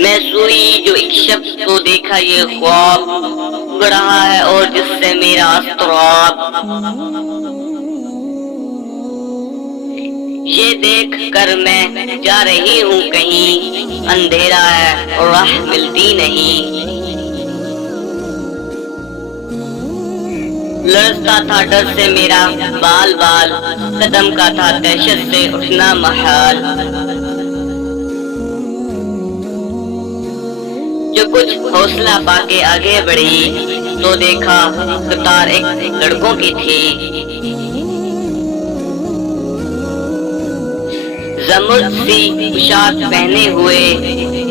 मैं सोई जो एक शख्स को देखा ये ख्वाब रहा है और जिससे मेरा अस्तराब। ये देख कर मैं जा रही हूँ कहीं, अंधेरा है और राह मिलती नहीं। लड़ता था डर से मेरा बाल बाल, कदम का था दहशत से उठना महाल। जो कुछ हौसला पाके आगे बढ़ी तो देखा कतार एक लड़कों की थी। जमुर्द सी पोशाक पहने हुए,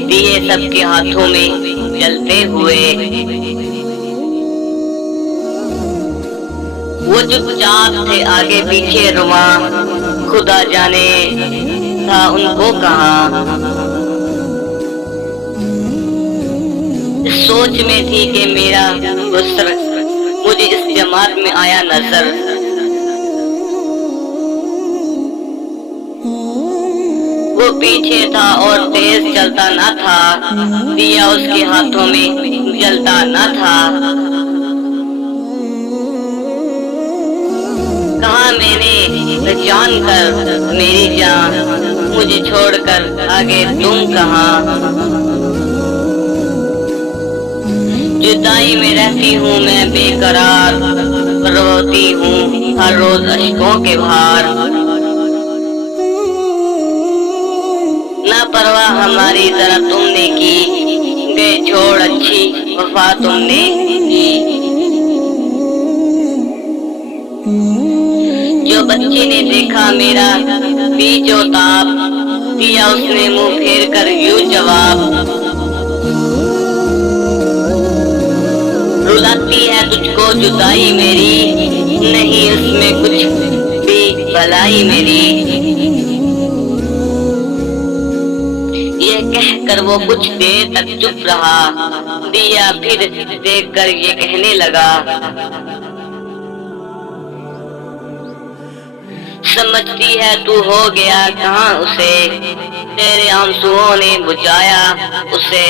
दिए सबके हाथों में जलते हुए। वो चुपचाप थे आगे पीछे रुआ, खुदा जाने था उनको कहाँ। सोच में थी कि मेरा गुस्र मुझे इस जमात में आया नजर। वो पीछे था और तेज चलता न था, दिया उसके हाथों में जलता न था। कहा मैंने जान कर मेरी जान, मुझे छोड़कर आगे तुम कहाँ। जुदाई में रहती हूँ मैं बेकरार, रोती हूँ हर रोज अश्कों के भार। ना परवाह हमारी जरा तुमने की, गए छोड़ अच्छी वफा तुमने की। जो बच्चे ने देखा मेरा बीचो ताप, दिया उसने मुंह फेर कर यूं जवाब। रुलाती है तुझको जुदाई मेरी, नहीं उसमें कुछ भी भलाई मेरी। ये कहकर वो कुछ देर तक चुप रहा, दिया फिर देखकर ये कहने लगा। समझती है तू हो गया कहाँ उसे, तेरे आंसुओं ने बुझाया उसे।